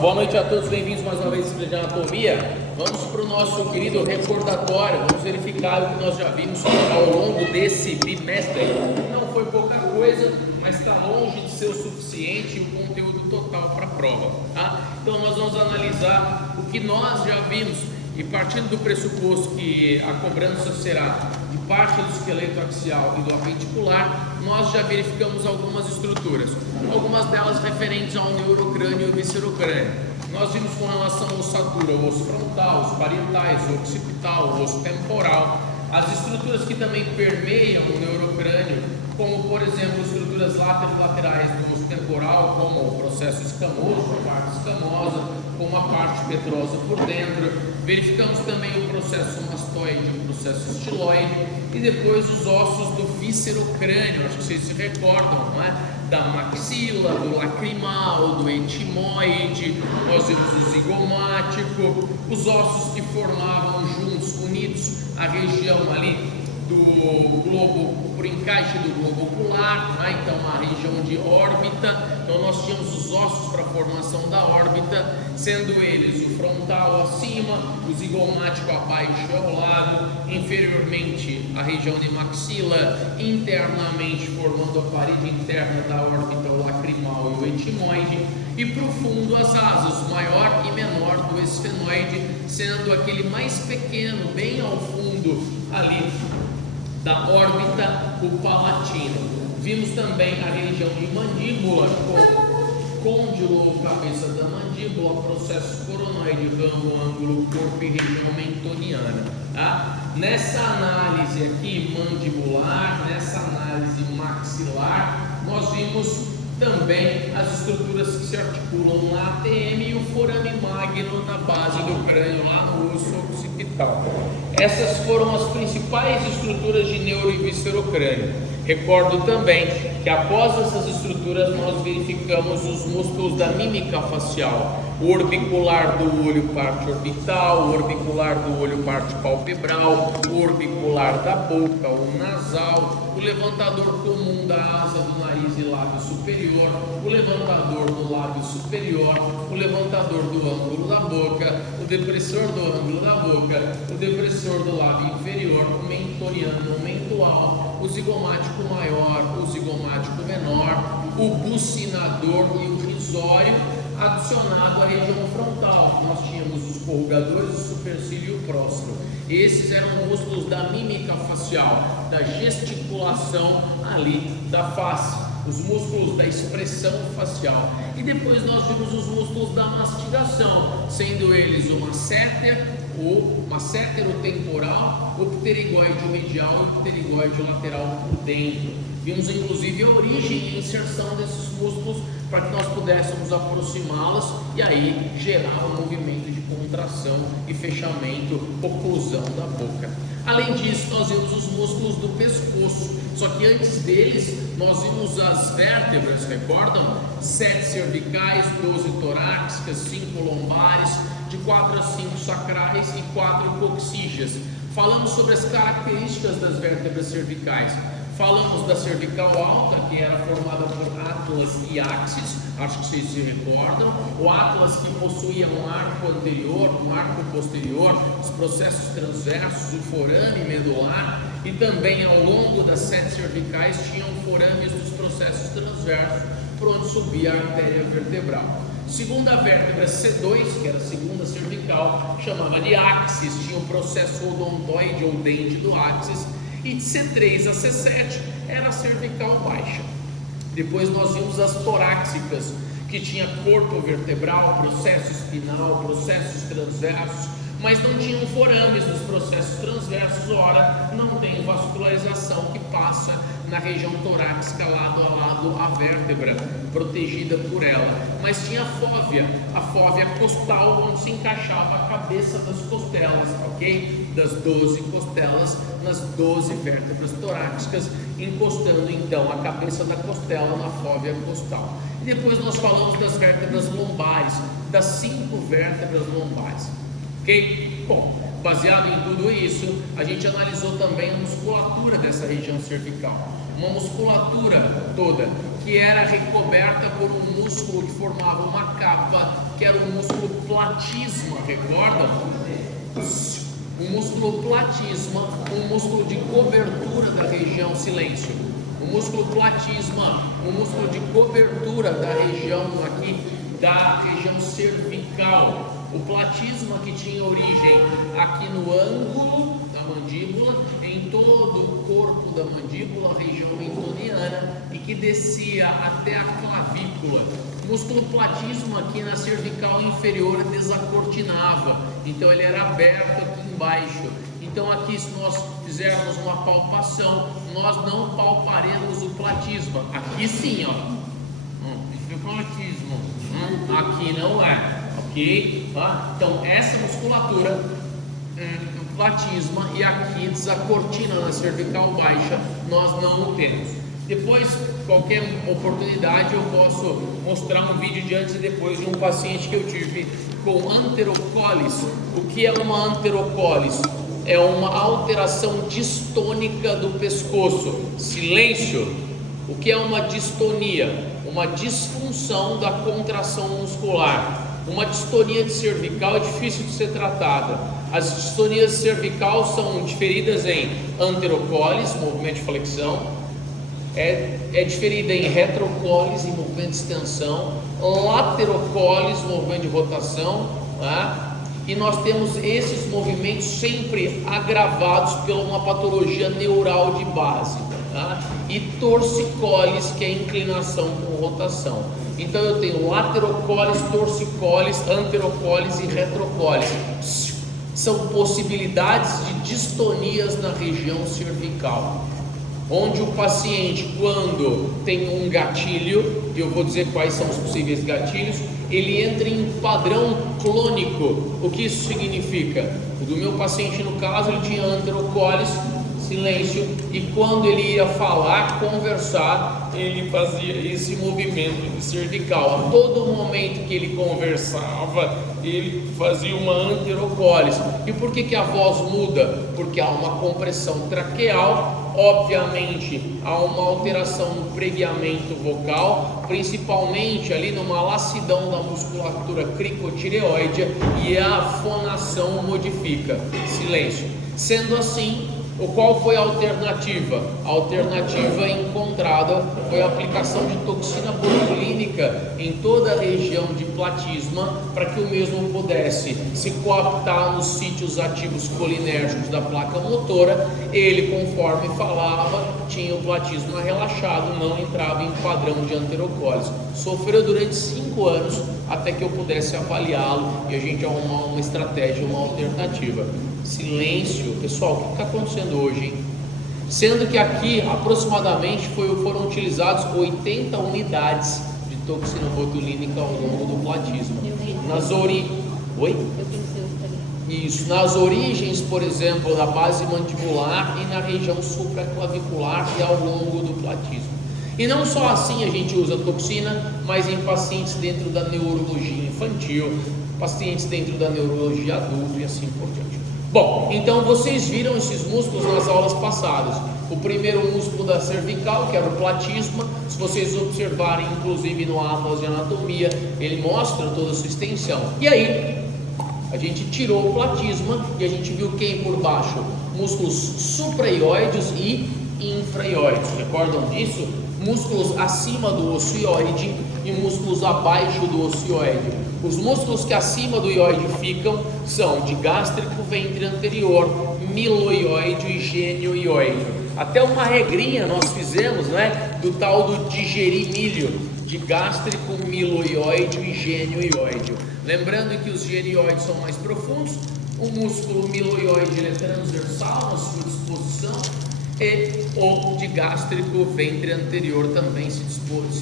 Boa noite a todos, bem-vindos mais uma vez ao Explica de Anatomia. Vamos para o nosso querido recordatório, vamos verificar o que nós já vimos ao longo desse bimestre. Não foi pouca coisa, mas está longe de ser o suficiente o conteúdo total para a prova, tá? Então nós vamos analisar o que nós já vimos e partindo do pressuposto que a cobrança será de parte do esqueleto axial e do apendicular, nós já verificamos algumas estruturas, algumas delas referentes ao neurocrânio e viscerocrânio. Nós vimos com relação à ossatura, o osso frontal, os parietais, o occipital, o osso temporal, as estruturas que também permeiam o neurocrânio, como por exemplo estruturas laterais do osso temporal, como o processo escamoso, a parte escamosa, como a parte petrosa por dentro. Verificamos também o processo mastoide, o processo estiloide e depois os ossos do viscerocrânio, acho que vocês se recordam, não é? Da maxila, do lacrimal, do etimoide, nós vimos o zigomático, os ossos que formavam juntos, unidos, a região ali do globo, por encaixe do globo ocular, né? Então a região de órbita. Então nós tínhamos os ossos para a formação da órbita, sendo eles o frontal acima, o zigomático abaixo e ao lado, inferiormente a região de maxila, internamente formando a parede interna da órbita, o lacrimal e o etimoide, e para o fundo as asas, o maior e menor do esfenoide, sendo aquele mais pequeno, bem ao fundo ali da órbita, o palatino. Vimos também a região de mandíbula, côndilo, cabeça da mandíbula, processo coronoide, ramo, ângulo, corpo e região mentoniana. Tá? Nessa análise aqui mandibular, nessa análise maxilar, nós vimos também as estruturas que se articulam na ATM e o forame magno na base do crânio, lá no osso occipital. Essas foram as principais estruturas de neuro e viscerocrânio. Recordo também que após essas estruturas nós verificamos os músculos da mímica facial, o orbicular do olho parte orbital, o orbicular do olho parte palpebral, o orbicular da boca, o nasal, o levantador comum da asa do nariz e lábio superior, o levantador do lábio superior, o levantador do ângulo da boca, o depressor do ângulo da boca, o depressor do lábio inferior, o mentoniano, o mentual, o zigomático maior, o zigomático menor, o bucinador e o risório, adicionado à região frontal. Nós tínhamos os corrugadores, o supercílio e o próximo. Esses eram músculos da mímica facial, da gesticulação ali da face, os músculos da expressão facial. E depois nós vimos os músculos da mastigação, sendo eles o masséter, o massétero temporal, o pterigoide medial e o pterigoide lateral por dentro. Vimos inclusive a origem e a inserção desses músculos para que nós pudéssemos aproximá-los e aí gerar um movimento de contração e fechamento, oclusão da boca. Além disso, nós vimos os músculos do pescoço, só que antes deles nós vimos as vértebras, recordam? 7 cervicais, 12 torácicas, 5 lombares, de 4 a 5 sacrais e 4 coxígeas. Falamos sobre as características das vértebras cervicais. Falamos da cervical alta, que era formada por atlas e axis, acho que vocês se recordam. O atlas que possuía um arco anterior, um arco posterior, os processos transversos, o forame medular, e também ao longo das 7 cervicais tinham forames dos processos transversos, por onde subia a artéria vertebral. Segunda vértebra C2, que era a segunda cervical, chamava de axis, tinha o processo odontoide ou dente do axis, e de C3 a C7 era a cervical baixa. Depois nós vimos as torácicas, que tinha corpo vertebral, processo espinal, processos transversos, mas não tinham forames nos processos transversos, ora não tem vascularização que passa na região torácica lado a lado a vértebra, protegida por ela, mas tinha a fóvea costal, onde se encaixava a cabeça das costelas, ok? Das 12 costelas nas 12 vértebras torácicas, encostando então a cabeça da costela na fóvea costal. E depois nós falamos das vértebras lombares, das 5 vértebras lombares, ok? Bom, baseado em tudo isso, a gente analisou também a musculatura dessa região cervical. Uma musculatura toda que era recoberta por um músculo que formava uma capa, que era o músculo platisma, recorda? O músculo platisma, um músculo de cobertura da região, silêncio. O músculo platisma, um músculo de cobertura da região aqui, da região cervical. O platisma que tinha origem aqui no ângulo da mandíbula, em todo o corpo da mandíbula, região mentoniana, e que descia até a clavícula. O músculo platisma aqui na cervical inferior desacortinava, então ele era aberto aqui embaixo. Então aqui, se nós fizermos uma palpação, nós não palparemos o platisma. Aqui sim, ó. Esse é o platisma. Aqui não é. Ok? Tá? Então essa musculatura, o platisma, e aqui desacortina na cervical baixa, nós não o temos. Depois, qualquer oportunidade, eu posso mostrar um vídeo de antes e depois de um paciente que eu tive com anterocólis. O que é uma anterocólis? É uma alteração distônica do pescoço. Silêncio. O que é uma distonia? Uma disfunção da contração muscular. Uma distonia de cervical é difícil de ser tratada. As distonias de cervical são diferidas em anterocólis, movimento de flexão, é diferida em retrocólis, em movimento de extensão, laterocólis, movimento de rotação, tá? E nós temos esses movimentos sempre agravados por uma patologia neural de base, tá? E torcicólis, que é inclinação com rotação. Então eu tenho laterocólis, torcicólis, anterocólis e retrocólis. São possibilidades de distonias na região cervical, onde o paciente, quando tem um gatilho, e eu vou dizer quais são os possíveis gatilhos, ele entra em padrão clônico. O que isso significa? O do meu paciente, no caso, ele tinha anterocólis, silêncio, e quando ele ia falar, conversar, ele fazia esse movimento de cervical. A todo momento que ele conversava, ele fazia uma anterocólis. E por que a voz muda? Porque há uma compressão traqueal, obviamente há uma alteração no pregueamento vocal, principalmente ali numa lacidão da musculatura cricotireoide, e a fonação modifica. Silêncio. Sendo assim, qual foi a alternativa? A alternativa encontrada foi a aplicação de toxina botulínica em toda a região de platisma, para que o mesmo pudesse se coaptar nos sítios ativos colinérgicos da placa motora. Ele, conforme falava, tinha o platisma relaxado, não entrava em padrão de anterocólise. Sofreu durante 5 anos até que eu pudesse avaliá-lo e a gente arrumar uma estratégia, uma alternativa. Silêncio. Pessoal, o que está acontecendo hoje, hein? Sendo que aqui aproximadamente foram utilizados 80 unidades de toxina botulínica ao longo do platisma. Nas origens, por exemplo, da base mandibular e na região supraclavicular e ao longo do platisma. E não só assim a gente usa toxina, mas em pacientes dentro da neurologia infantil, pacientes dentro da neurologia adulta e assim por diante. Bom, então vocês viram esses músculos nas aulas passadas. O primeiro músculo da cervical, que era o platisma, se vocês observarem, inclusive no Atlas de Anatomia, ele mostra toda a sua extensão. E aí, a gente tirou o platisma e a gente viu quem por baixo? Músculos supraioides e infraioides. Recordam disso? Músculos acima do ocioide e músculos abaixo do ocioide. Os músculos que acima do ioide ficam são de gástrico, ventre anterior, miloioide e genioioide. Até uma regrinha nós fizemos, né, do tal do digerir milho, de gástrico, miloioide e genioioide. Lembrando que os genioides são mais profundos, o músculo miloioide ele é transversal na sua disposição, e o de gástrico, ventre anterior também se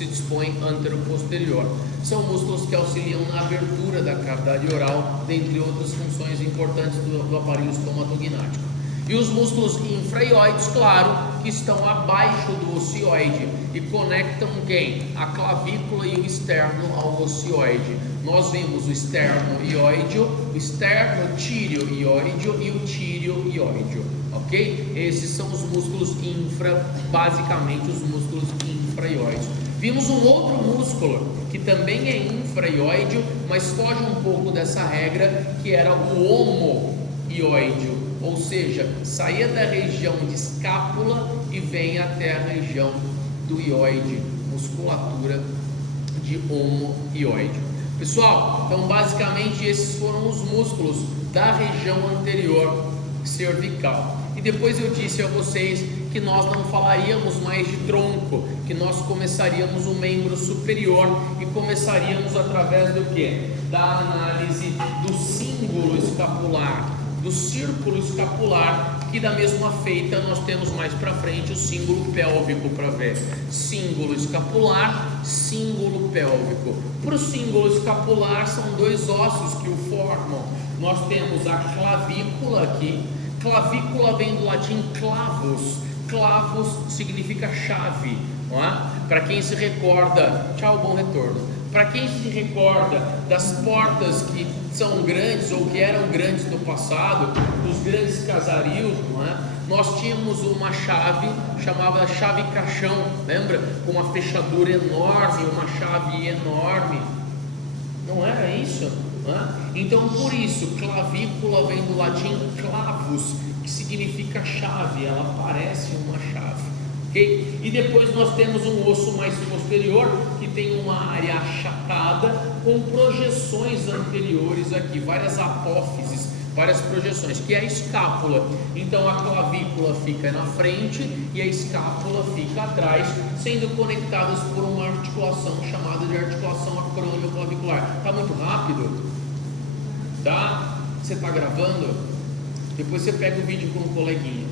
dispõe anteroposterior. São músculos que auxiliam na abertura da cavidade oral, dentre outras funções importantes do aparelho estomatognático. E os músculos infraioides, claro, que estão abaixo do ocioide e conectam quem? A clavícula e o externo ao ocioide. Nós vimos o esterno-ióideo, o esterno-tireoióideo e o tireoióideo, ok? Esses são os músculos basicamente os músculos infraioides. Vimos um outro músculo que também é infraioide, mas foge um pouco dessa regra, que era o homoioide, ou seja, saía da região de escápula e vem até a região do ioide, musculatura de homoioide. Pessoal, então basicamente esses foram os músculos da região anterior cervical. E depois eu disse a vocês que nós não falaríamos mais de tronco, que nós começaríamos o membro superior e começaríamos através do que? Da análise do símbolo escapular, do círculo escapular, que da mesma feita nós temos mais para frente o símbolo pélvico para ver. Símbolo escapular, símbolo pélvico. Para o símbolo escapular são dois ossos que o formam. Nós temos a clavícula aqui. Clavícula vem do latim clavus. Clavus significa chave, não é? Para quem se recorda, tchau, bom retorno. Para quem se recorda das portas que são grandes ou que eram grandes no passado, dos grandes casarios, não é? Nós tínhamos uma chave chamada chave caixão, lembra? Com uma fechadura enorme, uma chave enorme. Não era isso? Não é? Então, por isso, clavícula vem do latim clavus, que significa chave, ela parece uma chave, ok? E depois nós temos um osso mais posterior, que tem uma área achatada, com projeções anteriores aqui, várias apófises, várias projeções, que é a escápula. Então a clavícula fica na frente e a escápula fica atrás, sendo conectadas por uma articulação chamada de articulação acrônio-clavicular. Está muito rápido? Tá? Você está gravando? Depois você pega o vídeo com um coleguinha,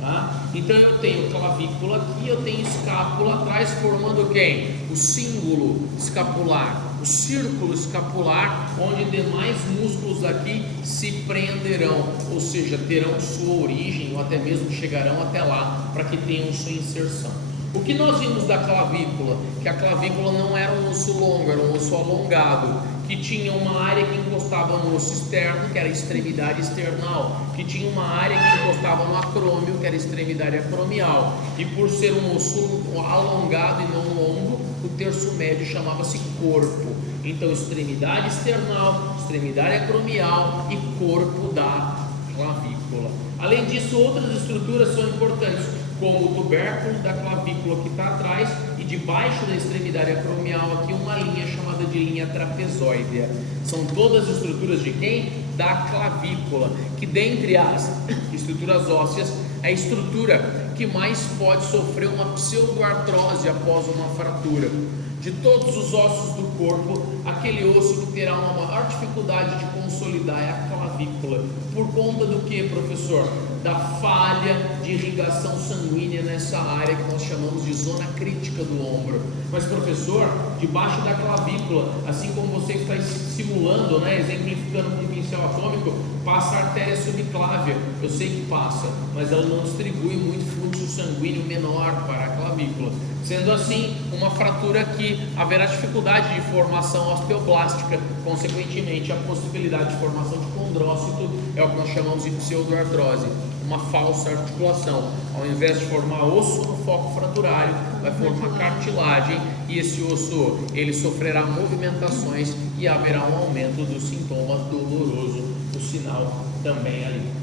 tá? Então eu tenho clavícula aqui, eu tenho escápula atrás, formando quem? O símbolo escapular, o círculo escapular, onde demais músculos aqui se prenderão, ou seja, terão sua origem ou até mesmo chegarão até lá para que tenham sua inserção. O que nós vimos da clavícula? Que a clavícula não era um osso longo, era um osso alongado, que tinha uma área que encostava no osso externo, que era a extremidade external, que tinha uma área que encostava no acrômio, que era a extremidade acromial, e por ser um osso alongado e não longo, o terço médio chamava-se corpo. Então, extremidade external, extremidade acromial e corpo da clavícula. Além disso, outras estruturas são importantes, como o tubérculo da clavícula que está atrás, e debaixo da extremidade acromial aqui uma linha chamada de linha trapezoidea. São todas estruturas de quem? Da clavícula, que dentre as estruturas ósseas é a estrutura que mais pode sofrer uma pseudoartrose após uma fratura. De todos os ossos do corpo, aquele osso que terá uma maior dificuldade de consolidar é a clavícula. Por conta do que, professor? Da falha de irrigação sanguínea nessa área que nós chamamos de zona crítica do ombro. Mas, professor, debaixo da clavícula, assim como você está simulando, né, exemplificando com um pincel atômico, passa a artéria subclávia. Eu sei que passa, mas ela não distribui muito fluxo sanguíneo menor para a clavícula. Sendo assim, uma fratura aqui, haverá dificuldade de formação osteoblástica, consequentemente a possibilidade de formação de condrócito é o que nós chamamos de pseudoartrose, uma falsa articulação. Ao invés de formar osso no foco fraturário, vai formar cartilagem, e esse osso ele sofrerá movimentações e haverá um aumento do sintoma doloroso, o sinal também ali.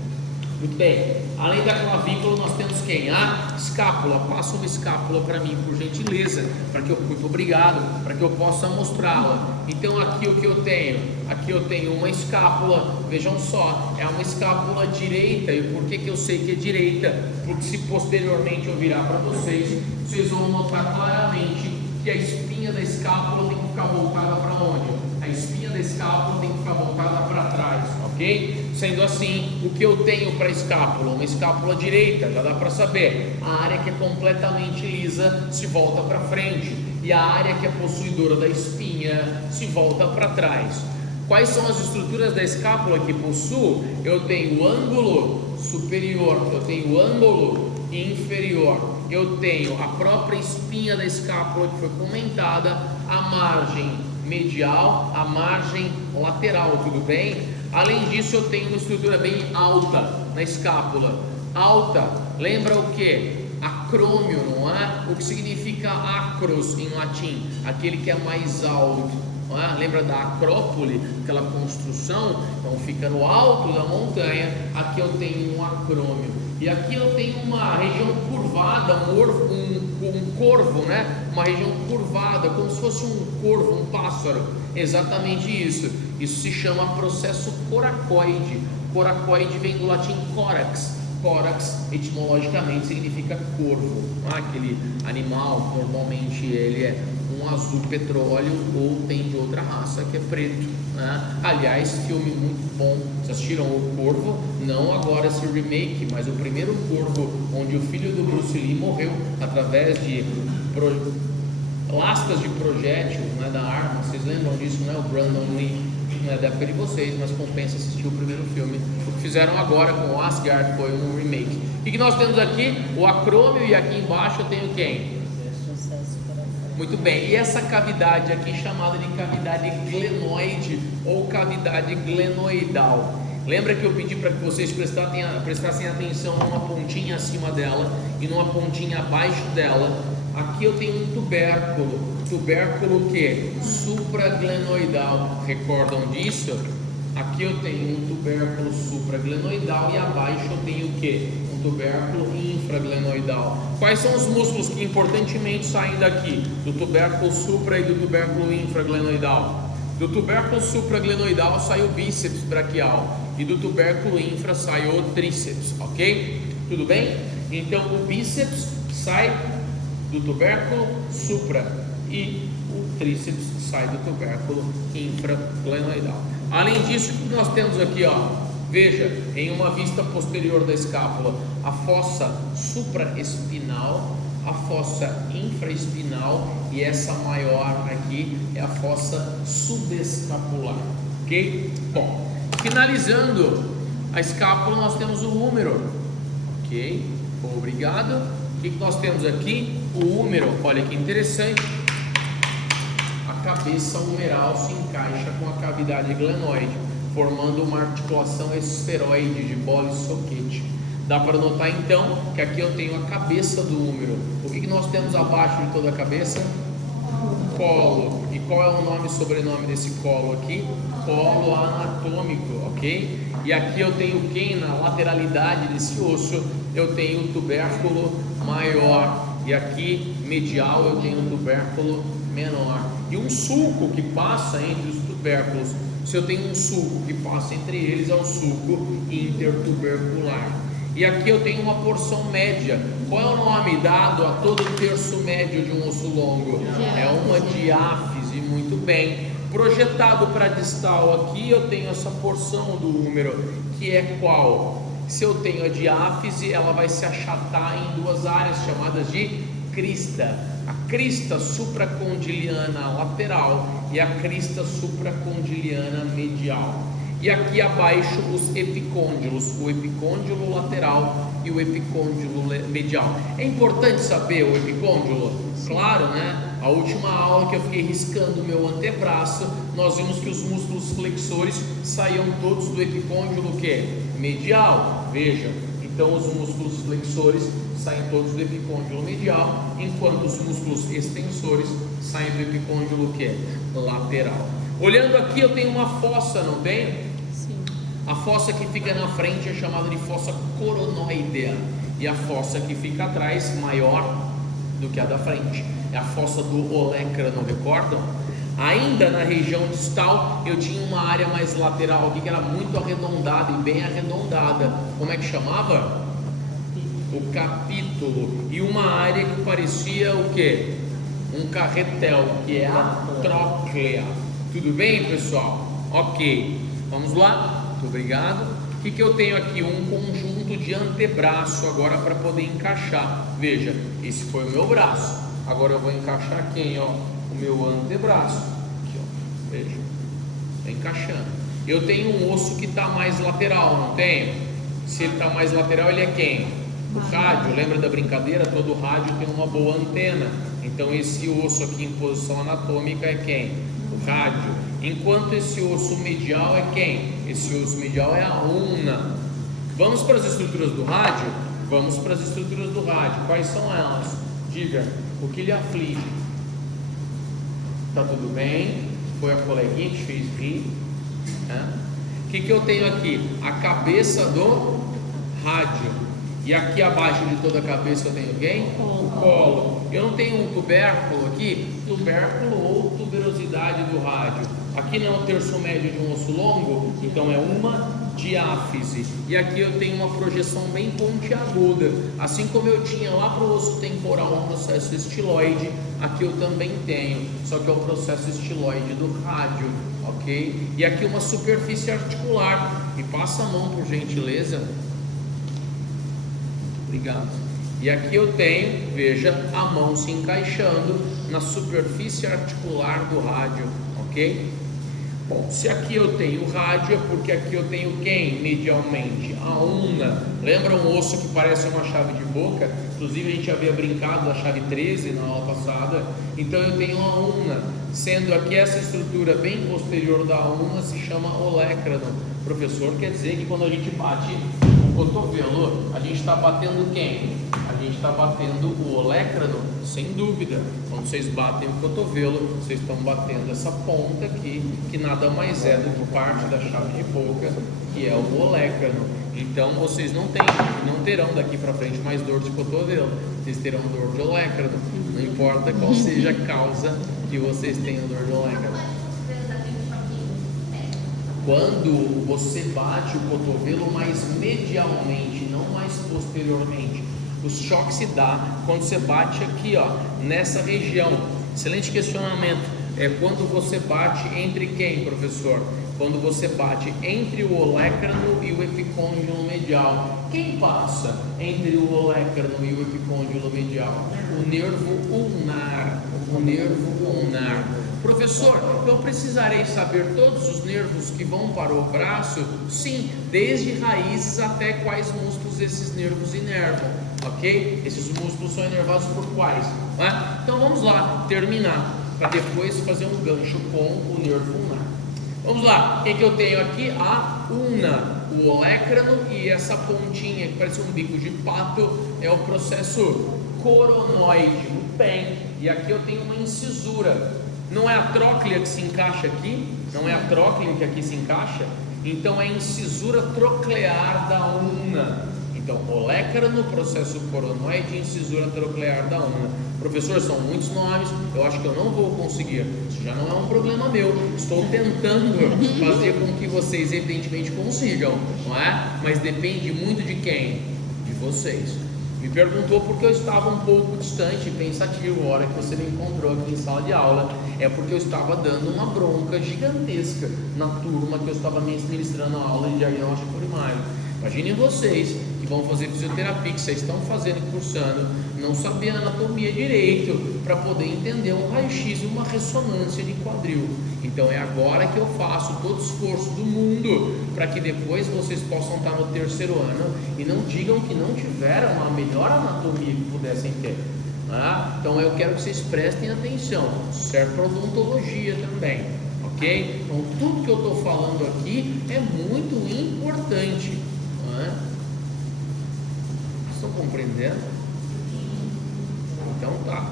Muito bem, além da clavícula nós temos quem? A escápula. Passa uma escápula para mim, por gentileza, para que eu, muito obrigado, para que eu possa mostrá-la. Então aqui o que eu tenho? Aqui eu tenho uma escápula, vejam só, é uma escápula direita. E por que eu sei que é direita? Porque se posteriormente eu virar para vocês, vocês vão notar claramente que a espinha da escápula tem que ficar voltada para onde? A espinha da escápula tem que ficar voltada para trás, ok? Sendo assim, o que eu tenho para a escápula? Uma escápula direita, já dá para saber. A área que é completamente lisa se volta para frente, e a área que é possuidora da espinha se volta para trás. Quais são as estruturas da escápula que possuo? Eu tenho o ângulo superior, eu tenho o ângulo inferior, eu tenho a própria espinha da escápula que foi comentada, a margem medial, a margem lateral, tudo bem? Além disso, eu tenho uma estrutura bem alta na escápula. Alta, lembra o que? A acrômio, não é? O que significa acros em latim? Aquele que é mais alto, não é? Lembra da Acrópole, aquela construção? Então fica no alto da montanha. Aqui eu tenho um acrômio, e aqui eu tenho uma região curvada, um corvo, né? Uma região curvada, como se fosse um corvo, um pássaro. Exatamente isso. Isso se chama processo coracoide. Coracoide vem do latim corax. Corax etimologicamente significa corvo, aquele animal. Normalmente ele é um azul petróleo ou tem de outra raça que é preto, né? Aliás, filme muito bom. Vocês assistiram O Corvo? Não agora esse remake, mas o primeiro Corvo, onde o filho do Bruce Lee morreu através de lascas de projétil, né, da arma. Vocês lembram disso, né? O Brandon Lee, não é da época de vocês, mas compensa assistir o primeiro filme. O que fizeram agora com o Asgard foi um remake. O que nós temos aqui? O acrômio, e aqui embaixo eu tenho quem? Muito bem, e essa cavidade aqui chamada de cavidade glenoide ou cavidade glenoidal. Lembra que eu pedi para que vocês prestassem atenção numa pontinha acima dela e numa pontinha abaixo dela? Aqui eu tenho um tubérculo que? Supraglenoidal. Recordam disso? Aqui eu tenho um tubérculo supraglenoidal e abaixo eu tenho o que? Um tubérculo infraglenoidal. Quais são os músculos que importantemente saem daqui? Do tubérculo supra e do tubérculo infraglenoidal. Do tubérculo supraglenoidal sai o bíceps braquial e do tubérculo infra sai o tríceps, ok? Tudo bem? Então o bíceps sai do tubérculo supra e o tríceps sai do tubérculo infraglenoidal. Além disso, o que nós temos aqui, ó? Veja, em uma vista posterior da escápula, a fossa supraespinal, a fossa infraespinal e essa maior aqui é a fossa subescapular, ok? Bom, finalizando a escápula, nós temos o húmero, ok? Obrigado. O que nós temos aqui? O húmero, olha que interessante. A cabeça humeral se encaixa com a cavidade glenoide, formando uma articulação esferoide de bola e soquete. Dá para notar então que aqui eu tenho a cabeça do húmero. O que nós temos abaixo de toda a cabeça? Colo. E qual é o nome e sobrenome desse colo aqui? Colo anatômico, ok? E aqui eu tenho quem? Na lateralidade desse osso eu tenho o tubérculo maior, e aqui medial eu tenho o tubérculo menor, e um sulco que passa entre os tubérculos. Se eu tenho um sulco que passa entre eles, é o sulco intertubercular. E aqui eu tenho uma porção média. Qual é o nome dado a todo o terço médio de um osso longo? É uma diáfise. Muito bem. Projetado para distal aqui eu tenho essa porção do húmero, que é qual? Se eu tenho a diáfise, ela vai se achatar em duas áreas chamadas de crista. A crista supracondiliana lateral e a crista supracondiliana medial. E aqui abaixo os epicôndilos, o epicôndilo lateral e o epicôndilo medial. É importante saber o epicôndilo? Claro, né? A última aula que eu fiquei riscando o meu antebraço, nós vimos que os músculos flexores saíam todos do epicôndilo que? Medial. Veja, então os músculos flexores saem todos do epicôndilo medial, enquanto os músculos extensores saem do epicôndilo que? Lateral. Olhando aqui eu tenho uma fossa, não tem? Sim. A fossa que fica na frente é chamada de fossa coronoidea, e a fossa que fica atrás, maior do que a da frente, é a fossa do olecrano, recordam? Ainda na região distal eu tinha uma área mais lateral aqui que era muito arredondada e bem arredondada. Como é que chamava? O capítulo. E uma área que parecia o que? Um carretel, que é a tróclea. Tudo bem, pessoal? Ok, vamos lá? Muito obrigado. O que eu tenho aqui? Um conjunto de antebraço agora para poder encaixar. Veja, esse foi o meu braço. Agora eu vou encaixar quem? Ó, o meu antebraço. Aqui, ó. Veja, está encaixando. Eu tenho um osso que está mais lateral, não tenho? Se ele está mais lateral, ele é quem? O rádio. Lembra da brincadeira? Todo rádio tem uma boa antena. Então esse osso aqui em posição anatômica é quem? O rádio. Enquanto esse osso medial é quem? Esse osso medial é a ulna. Vamos para as estruturas do rádio? Vamos para as estruturas do rádio. Quais são elas? Diga, o que lhe aflige? Tá tudo bem? Foi a coleguinha que fez rir? O que eu tenho aqui? A cabeça do rádio. E aqui abaixo de toda a cabeça eu tenho quem? O colo. Eu não tenho um tubérculo aqui? Tubérculo ou tuberosidade do rádio. Aqui não é o terço médio de um osso longo, então é uma diáfise. E aqui eu tenho uma projeção bem pontiaguda. Assim como eu tinha lá para o osso temporal um processo estiloide, aqui eu também tenho, só que é o processo estiloide do rádio, ok? E aqui uma superfície articular. Me passa a mão, por gentileza. Obrigado. E aqui eu tenho, veja, a mão se encaixando na superfície articular do rádio, ok? Bom, se aqui eu tenho o rádio, é porque aqui eu tenho quem, medialmente? A ulna. Lembra um osso que parece uma chave de boca? Inclusive a gente havia brincado da chave 13 na aula passada. Então eu tenho a ulna, sendo aqui essa estrutura bem posterior da ulna se chama olecrano. Professor, quer dizer que quando a gente bate o cotovelo, a gente está batendo quem? A gente está batendo o olecrano, sem dúvida. Quando vocês batem o cotovelo, vocês estão batendo essa ponta aqui, que nada mais é do que parte da chave de boca, que é o olecrano. Então vocês não terão daqui para frente mais dor de cotovelo, vocês terão dor de olecrano. Não importa qual seja a causa que vocês tenham dor de olecrano. Quando você bate o cotovelo mais medialmente, não mais posteriormente, o choque se dá quando você bate aqui, ó, nessa região. Excelente questionamento. É quando você bate entre quem, professor? Quando você bate entre o olecrano e o epicôndilo medial. Quem passa entre o olecrano e o epicôndilo medial? O nervo ulnar. O nervo ulnar. Professor, eu precisarei saber todos os nervos que vão para o braço? Sim, desde raízes até quais músculos esses nervos inervam, ok? Esses músculos são inervados por quais? Então vamos lá, terminar, para depois fazer um gancho com o nervo ulnar. Vamos lá, o que eu tenho aqui? A ulna, o olecrano, e essa pontinha que parece um bico de pato é o processo coronoide, muito bem. E aqui eu tenho uma incisura. Não é a tróclea que se encaixa aqui? Não é a tróclea que aqui se encaixa? Então é a incisura troclear da ulna. Então, olecrano, processo coronoide e incisura troclear da ulna. Professor, são muitos nomes, eu acho que eu não vou conseguir. Isso já não é um problema meu. Estou tentando fazer com que vocês evidentemente consigam, não é? Mas depende muito de quem? De vocês. Me perguntou porque eu estava um pouco distante e pensativo a hora que você me encontrou aqui em sala de aula. É porque eu estava dando uma bronca gigantesca na turma que eu estava ministrando a aula de diagnóstico primário. Imaginem vocês que vão fazer fisioterapia, que vocês estão fazendo e cursando, não sabem a anatomia direito para poder entender um raio-x e uma ressonância de quadril. Então é agora que eu faço todo o esforço do mundo para que depois vocês possam estar no terceiro ano e não digam que não tiveram a melhor anatomia que pudessem ter. Então eu quero que vocês prestem atenção, serve para odontologia também, ok? Então tudo que eu estou falando aqui é muito importante. Estão compreendendo? Então tá.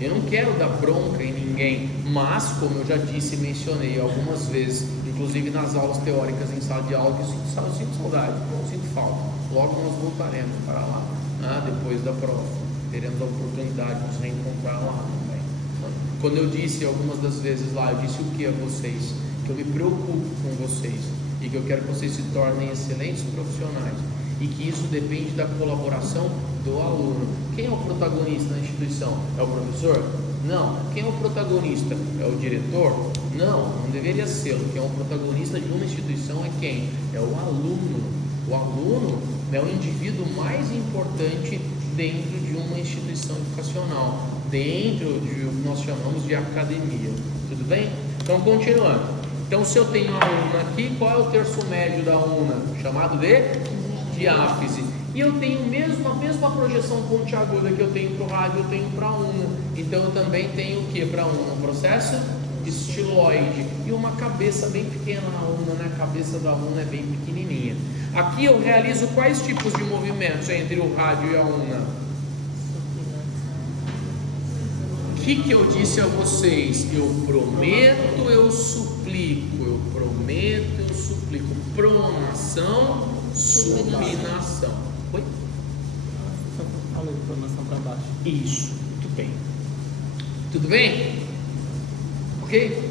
Eu não quero dar bronca em ninguém, mas como eu já disse e mencionei algumas vezes, inclusive nas aulas teóricas em sala de aula, que eu sinto saudade, eu sinto falta. Logo nós voltaremos para lá, depois da prova. Teremos a oportunidade de nos reencontrar lá também. Quando eu disse algumas das vezes lá, eu disse o que a vocês? Que eu me preocupo com vocês e que eu quero que vocês se tornem excelentes profissionais e que isso depende da colaboração do aluno. Quem é o protagonista na instituição? É o professor? Não. Quem é o protagonista? É o diretor? Não deveria ser. Quem é o protagonista de uma instituição é quem? É o aluno. O aluno é o indivíduo mais importante dentro de uma instituição educacional, dentro de o que nós chamamos de academia. Tudo bem? Então, continuando. Então, se eu tenho a ulna aqui, qual é o terço médio da ulna? Chamado de diáfise. E eu tenho a mesma projeção pontiaguda que eu tenho para o rádio, eu tenho para a ulna. Então eu também tenho o que para a ulna? Um processo estiloide. E uma cabeça bem pequena na ulna, né? A cabeça da ulna é bem pequenininha. Aqui eu realizo quais tipos de movimentos entre o rádio e a ulna? O que eu disse a vocês? Eu prometo, eu suplico. Eu prometo, eu suplico. Pronação, supinação. Oi? Falei de pronação para baixo. Isso, muito bem. Tudo bem? Ok?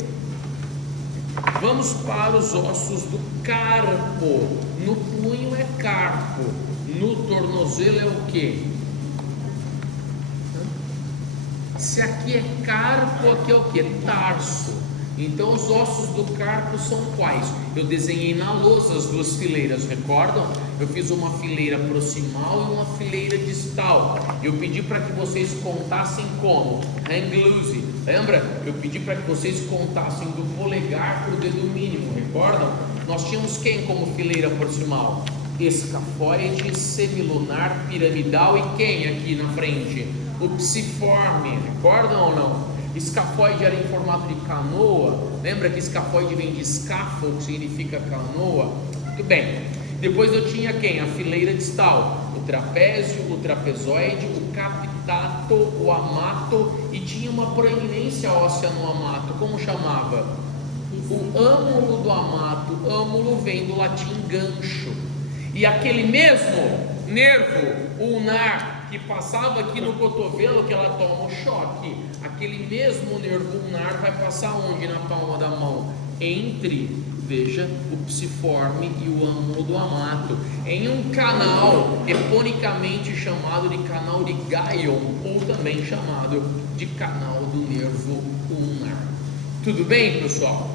Vamos para os ossos do carpo. No punho é carpo. No tornozelo é o quê? Se aqui é carpo, aqui é o que? Tarso. Então os ossos do carpo são quais? Eu desenhei na lousa as duas fileiras, recordam? Eu fiz uma fileira proximal e uma fileira distal. Eu pedi para que vocês contassem como? Hang loose. Lembra? Eu pedi para que vocês contassem do polegar para o dedo mínimo, recordam? Nós tínhamos quem como fileira proximal? Escafoide, semilunar, piramidal e quem aqui na frente? O psiforme, recordam ou não? Escafoide era em formato de canoa. Lembra que escafoide vem de scafo, que significa canoa? Muito bem. Depois eu tinha quem? A fileira distal. O trapézio, o trapezoide, o capitato, o amato. E tinha uma proeminência óssea no amato. Como chamava? O âmulo do amato. Âmulo vem do latim gancho. E aquele mesmo nervo ulnar que passava aqui no cotovelo, que ela toma o choque, aquele mesmo nervo ulnar vai passar onde? Na palma da mão? Entre, veja, o psiforme e o âmulo do amato, em um canal eponicamente chamado de canal de Guyot, ou também chamado de canal do nervo ulnar. Tudo bem, pessoal?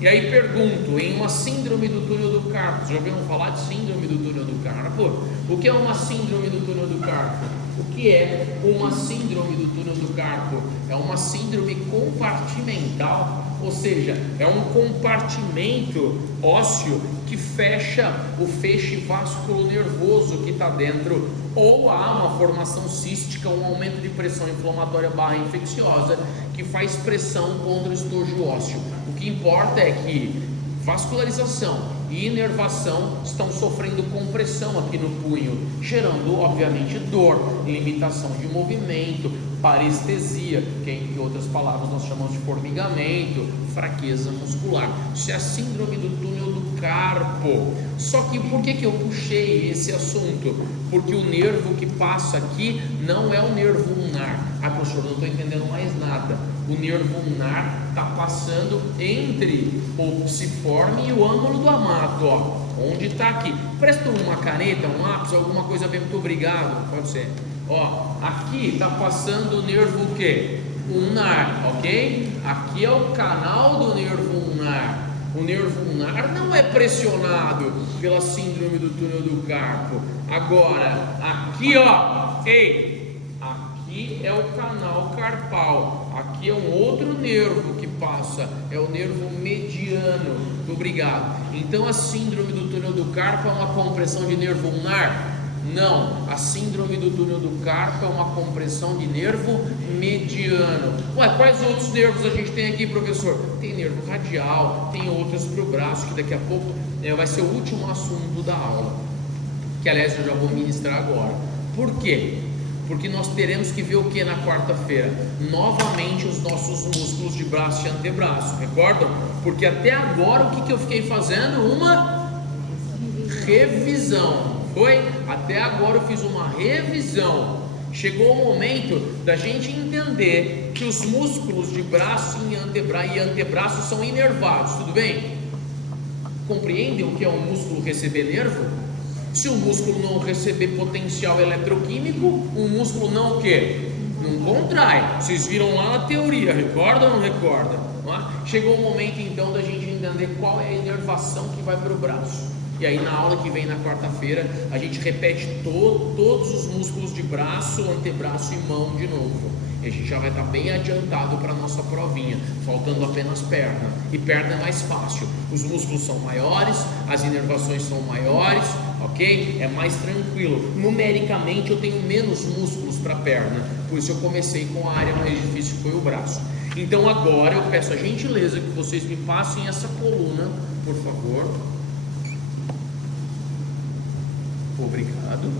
E aí pergunto, em uma síndrome do túnel do carpo, já ouviram falar de síndrome do túnel do carpo? O que é uma síndrome do túnel do carpo? O que é uma síndrome do túnel do carpo? É uma síndrome compartimental, ou seja, é um compartimento ósseo que fecha o feixe vasculo nervoso que está dentro, ou há uma formação cística, um aumento de pressão inflamatória / infecciosa que faz pressão contra o estojo ósseo. O que importa é que vascularização e inervação estão sofrendo compressão aqui no punho, gerando obviamente dor, limitação de movimento, parestesia, que em outras palavras nós chamamos de formigamento, fraqueza muscular. Isso é a síndrome do túnel do carpo. Só que por que eu puxei esse assunto? Porque o nervo que passa aqui não é o nervo ulnar. Professor, não estou entendendo mais nada. O nervo ulnar está passando entre o psiforme e o âmulo do amato, ó. Onde está aqui? Presta uma caneta, um lápis, alguma coisa bem, muito obrigado, pode ser. Ó, aqui está passando o nervo o quê? Ulnar, ok? Aqui é o canal do nervo ulnar. O nervo ulnar não é pressionado pela síndrome do túnel do carpo. Agora, aqui ó, aqui é o canal carpal. Aqui é um outro nervo que passa, é o nervo mediano. Muito obrigado. Então a síndrome do túnel do carpo é uma compressão de nervo ulnar? Não, a síndrome do túnel do carpo é uma compressão de nervo mediano. Ué, quais outros nervos a gente tem aqui, professor? Tem nervo radial, tem outros para o braço, que daqui a pouco vai ser o último assunto da aula, que aliás eu já vou ministrar agora. Por quê? Porque nós teremos que ver o que na quarta-feira? Novamente os nossos músculos de braço e antebraço, recordam? Porque até agora o que eu fiquei fazendo? Uma revisão. Foi? Até agora eu fiz uma revisão. Chegou o momento da gente entender que os músculos de braço e antebraço são inervados, tudo bem? Compreendem o que é um músculo receber nervo? Se o músculo não receber potencial eletroquímico, o músculo não o quê? Não contrai. Vocês viram lá na teoria, recorda ou não recorda? Não é? Chegou o momento então da gente entender qual é a inervação que vai para o braço. E aí na aula que vem na quarta-feira a gente repete todos os músculos de braço, antebraço e mão de novo. E a gente já vai estar bem adiantado para a nossa provinha, faltando apenas perna. E perna é mais fácil, os músculos são maiores, as inervações são maiores, ok? É mais tranquilo. Numericamente eu tenho menos músculos para perna, por isso eu comecei com a área mais difícil, que foi o braço. Então agora eu peço a gentileza que vocês me passem essa coluna, por favor. Obrigado.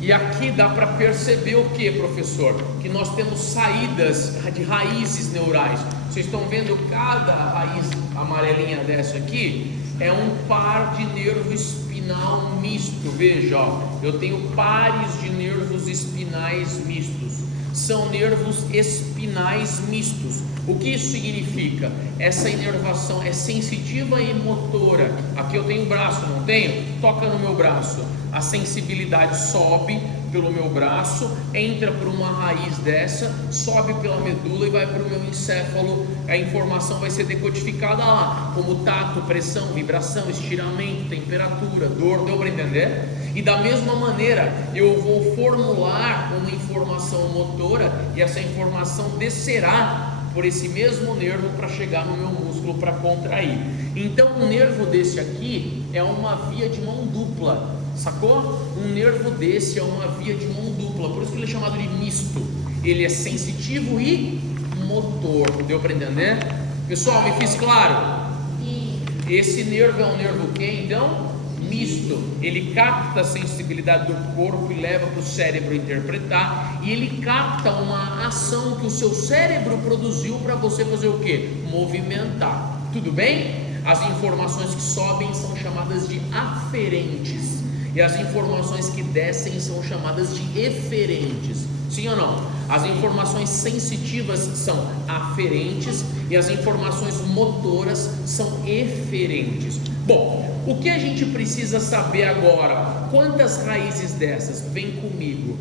E aqui dá para perceber o que, professor? Que nós temos saídas de raízes neurais. Vocês estão vendo cada raiz amarelinha dessa aqui? É um par de nervo espinal misto. Veja, ó, eu tenho pares de nervos espinais mistos. São nervos espinais mistos. O que isso significa? Essa inervação é sensitiva e motora. Aqui eu tenho o braço, não tenho? Toca no meu braço. A sensibilidade sobe pelo meu braço, entra por uma raiz dessa, sobe pela medula e vai para o meu encéfalo. A informação vai ser decodificada lá, como tato, pressão, vibração, estiramento, temperatura, dor. Deu para entender? E da mesma maneira eu vou formular uma informação motora e essa informação descerá por esse mesmo nervo para chegar no meu músculo para contrair. Então um nervo desse aqui é uma via de mão dupla, sacou? Um nervo desse é uma via de mão dupla, por isso que ele é chamado de misto. Ele é sensitivo e motor. Deu para entender? Pessoal, me fiz claro? Sim. Esse nervo é um nervo o quê então? Misto. Ele capta a sensibilidade do corpo e leva para o cérebro interpretar, e ele capta uma ação que o seu cérebro produziu para você fazer o quê? Movimentar. Tudo bem? As informações que sobem são chamadas de aferentes e as informações que descem são chamadas de eferentes. Sim ou não? As informações sensitivas são aferentes e as informações motoras são eferentes. Bom, o que a gente precisa saber agora? Quantas raízes dessas? Vem comigo.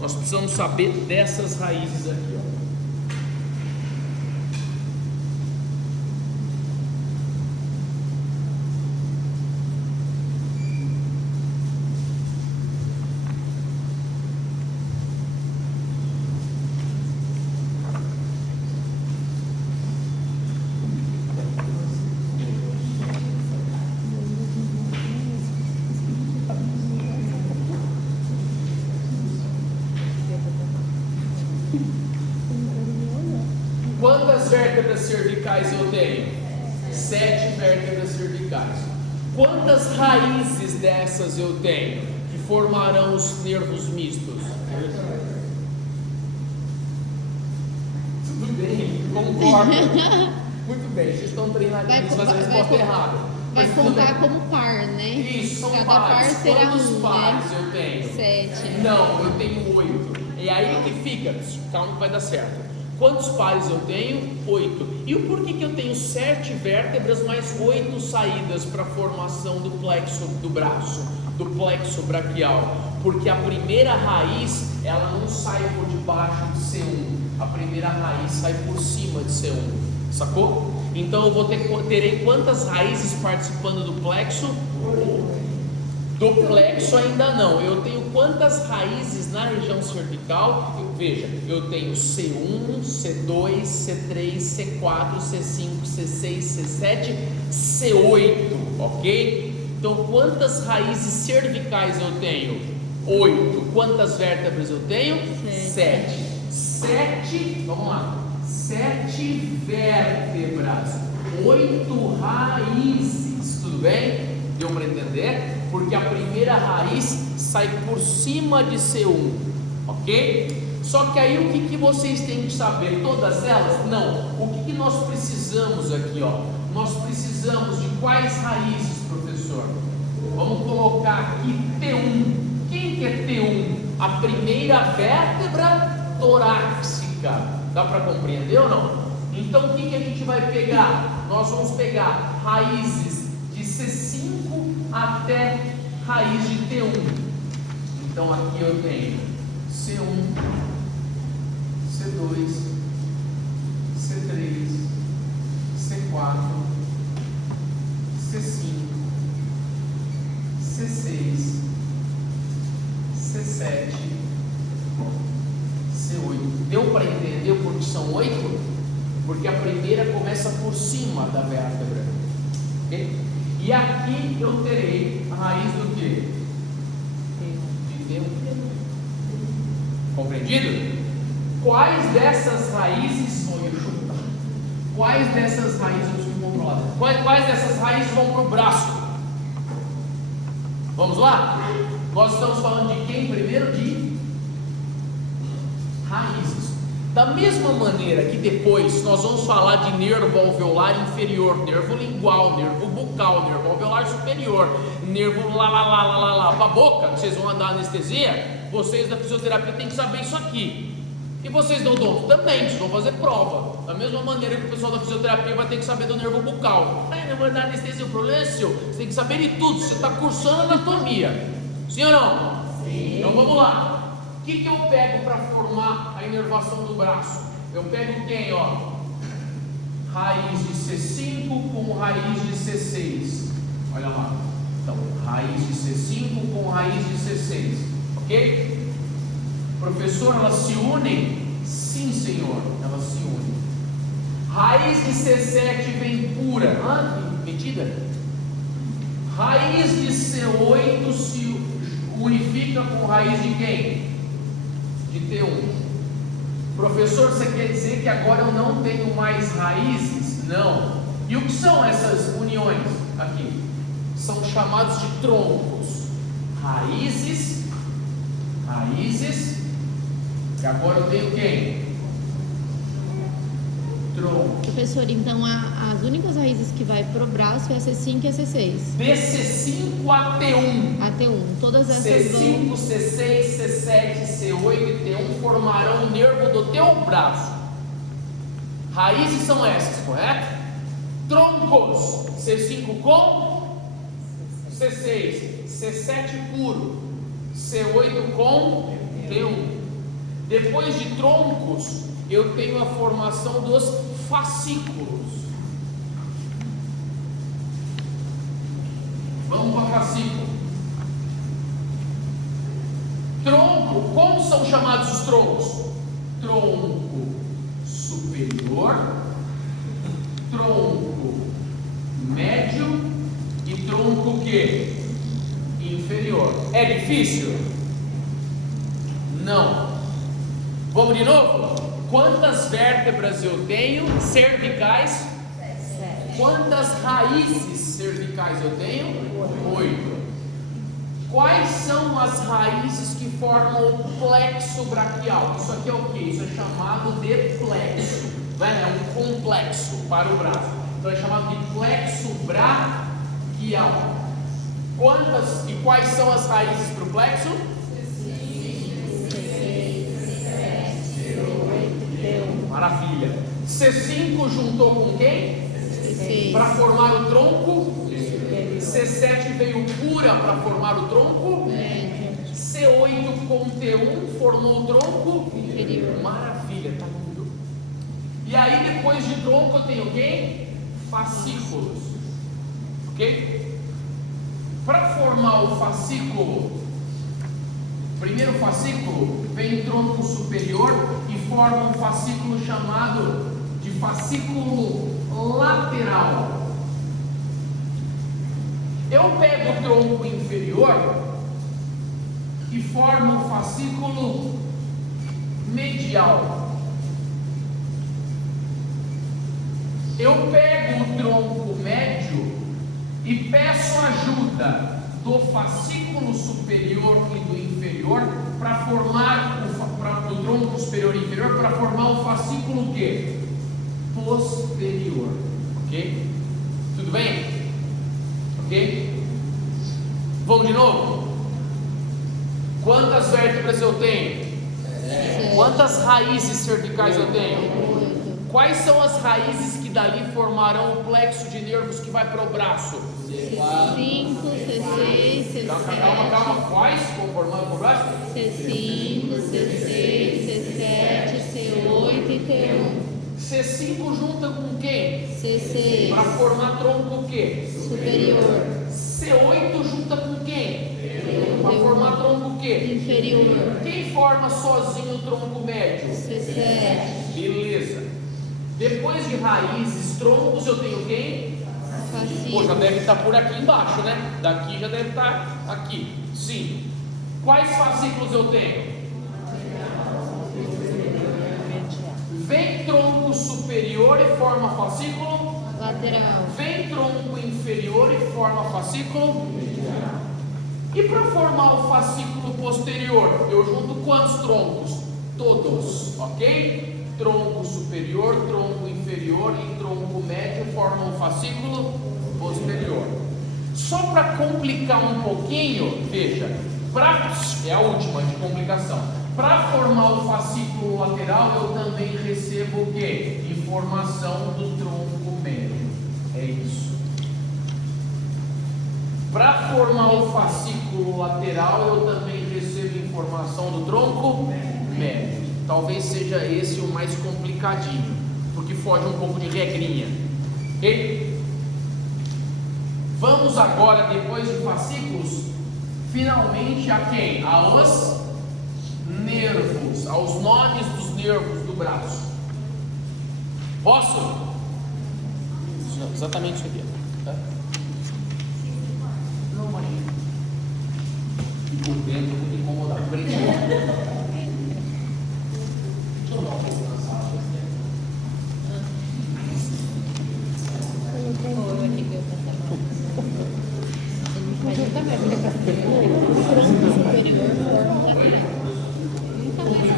Nós precisamos saber dessas raízes aqui, ó. Quantas vértebras cervicais eu tenho? 7 vértebras cervicais. Quantas raízes dessas eu tenho que formarão os nervos mistos? Tudo bem, concordo. Muito bem, vocês estão treinadinhos, mas a resposta é errada. Vai contar como par, né? Isso, são cada pares. par será Quantos um, pares né? eu tenho? 7. Não, eu tenho 8. É aí que fica. Calma que vai dar certo. Quantos pares eu tenho? 8. E o porquê que eu tenho 7 vértebras mais 8 saídas para a formação do plexo do braço, do plexo braquial? Porque a primeira raiz, ela não sai por debaixo de C1. A primeira raiz sai por cima de C1. Sacou? Então eu terei quantas raízes participando do plexo? Do plexo ainda não. Eu tenho quantas raízes na região cervical? Veja, eu tenho C1, C2, C3, C4, C5, C6, C7, C8, ok? Então quantas raízes cervicais eu tenho? 8. Quantas vértebras eu tenho? 7. 7, vamos lá. 7 vértebras, 8 raízes, tudo bem? Deu para entender? Porque a primeira raiz sai por cima de C1, ok? Só que aí o que vocês têm que saber? Todas elas? Não. O que nós precisamos aqui, ó? Nós precisamos de quais raízes, professor? Vamos colocar aqui T1. Quem que é T1? A primeira vértebra torácica. Dá para compreender ou não? Então o que a gente vai pegar? Nós vamos pegar raízes de C5 até raiz de T1. Então aqui eu tenho C1, C2, C3, C4, C5, C6, C7, C8. Deu para entender por que são 8? Porque a primeira começa por cima da vértebra, okay? E aqui eu terei a raiz do quê? De T1. Compreendido? Quais dessas raízes vou chutar? Quais dessas raízes vão para o lado? Quais dessas raízes vão para o braço? Vamos lá? Nós estamos falando de quem primeiro? De raízes. Da mesma maneira que depois nós vamos falar de nervo alveolar inferior, nervo lingual, nervo bucal, nervo alveolar superior, nervo lá para a boca, que vocês vão andar anestesia, vocês da fisioterapia têm que saber isso aqui. E vocês da odonto também, vocês vão fazer prova. Da mesma maneira que o pessoal da fisioterapia vai ter que saber do nervo bucal. Não vai dar anestesia, o problema é seu. Você tem que saber de tudo, você está cursando anatomia. Sim ou não? Sim. Então vamos lá. O que eu pego para formar a inervação do braço? Eu pego quem, ó? Raiz de C5 com raiz de C6. Olha lá. Então, raiz de C5 com raiz de C6. Ok? Professor, elas se unem? Sim, senhor, elas se unem. Raiz de C7 vem pura. Que medida? Raiz de C8 se unifica com raiz de quem? De T1. Professor, você quer dizer que agora eu não tenho mais raízes? Não. E o que são essas uniões aqui? São chamados de troncos. Raízes. E agora eu tenho quem? Tronco. Professor, então as únicas raízes que vai pro braço é a C5 e a C6. De C5 a T1. A T1. Todas essas C5, vão... C6, C7, C8 e T1 formarão o nervo do teu braço. Raízes são essas, correto? Troncos. C5 com C6, C7 puro, C8 com T1. Depois de troncos, eu tenho a formação dos fascículos. Vamos para fascículo. Tronco, como são chamados os troncos? Tronco superior, tronco médio e tronco que? Inferior. É difícil? Não. Vamos de novo? Quantas vértebras eu tenho cervicais? 7. Quantas raízes cervicais eu tenho? 8. Quais são as raízes que formam o plexo braquial? Isso aqui é o que? Isso é chamado de plexo. É um complexo para o braço. Então é chamado de plexo braquial. Quantas e quais são as raízes para o plexo? Maravilha. C5 juntou com quem? Para formar o tronco. C7 veio pura para formar o tronco. C8 com T1 formou o tronco inferior. Maravilha, tá lindo. E aí depois de tronco eu tenho quem? Fascículos. Ok? Para formar o fascículo, primeiro fascículo vem o tronco superior e forma um fascículo chamado de fascículo lateral. Eu pego o tronco inferior e formo um fascículo medial. Eu pego o tronco médio e peço ajuda do fascículo superior e do inferior para formar do tronco superior e inferior para formar o fascículo o quê? Posterior. Ok? Tudo bem? Ok? Vamos de novo? Quantas vértebras eu tenho? Quantas raízes cervicais eu tenho? Quais são as raízes que dali formarão o plexo de nervos que vai para o braço? C5, C6, C7. Calma. Quais vão formando o braço? C5, C6, C7, C8 e T1. C5 junta com quem? C6. Para formar tronco o quê? Superior. C8 junta com quem? Para formar tronco o quê? Inferior. Quem forma sozinho o tronco médio? C7. Beleza. Depois de raízes, troncos, eu tenho quem? Fascículo. Pô, já deve estar por aqui embaixo, né? Daqui já deve estar aqui. Sim. Quais fascículos eu tenho? Vem tronco superior superior e forma fascículo lateral. Vem tronco inferior e forma fascículo. E para formar o fascículo posterior, eu junto quantos troncos? Todos, ok? Tronco superior, tronco inferior e tronco médio formam o fascículo posterior. Só para complicar um pouquinho, veja, é a última de complicação. Para formar o fascículo lateral, eu também recebo o quê? Informação do tronco médio. É isso. Para formar o fascículo lateral, eu também recebo informação do tronco médio. Talvez seja esse o mais complicadinho, porque foge um pouco de regrinha. Ok? Vamos agora, depois de fascículos, finalmente a quem? Aos nervos, aos nomes dos nervos do braço. Posso? Exatamente isso aqui. Tá? Não, imagina. O vento muito incomodado. Deixa eu dar um pouco na sala.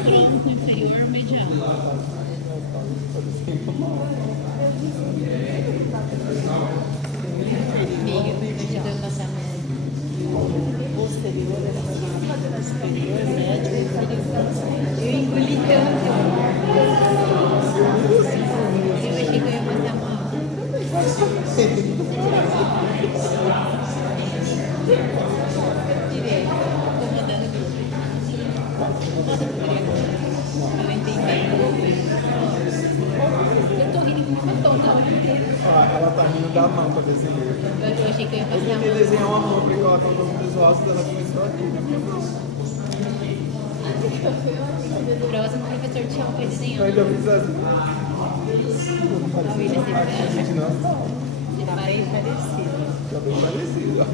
Tronco inferior medial. Posterior, superior, médio e inferior. Eu engoli tanto. Eu achei que eu ia fazer a mão. Direito. Estou mandando eu entendi. Eu estou rindo com uma tonta a hora inteira. Ela tá rindo da mão pra desenhar. Eu achei que eu ia Eu fazer a tentei mão. desenhar uma mão pra colocar o nome dos ossos, ela começou aqui na minha mão. O próximo professor te chama para Eu desenhar. ainda fiz assim. A William sempre A gente não sabe. Tá bem parecido. Tá bem parecido.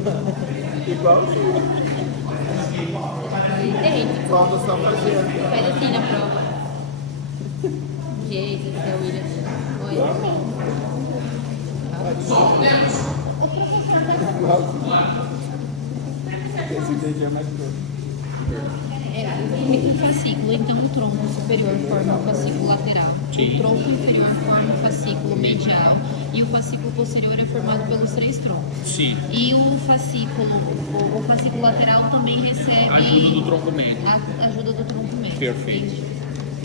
Igualzinho. Idêntico. Falta só fazer aqui. Faz assim na prova. Gente, esse é o William. Olha. Só podemos. Esse daqui é mais grosso. O fascículo, então o tronco superior forma o fascículo lateral, Sim. o tronco inferior forma o fascículo medial e o fascículo posterior é formado pelos três troncos. Sim. E o fascículo lateral também recebe Ajuda do tronco médio. a ajuda do tronco médio. Perfeito.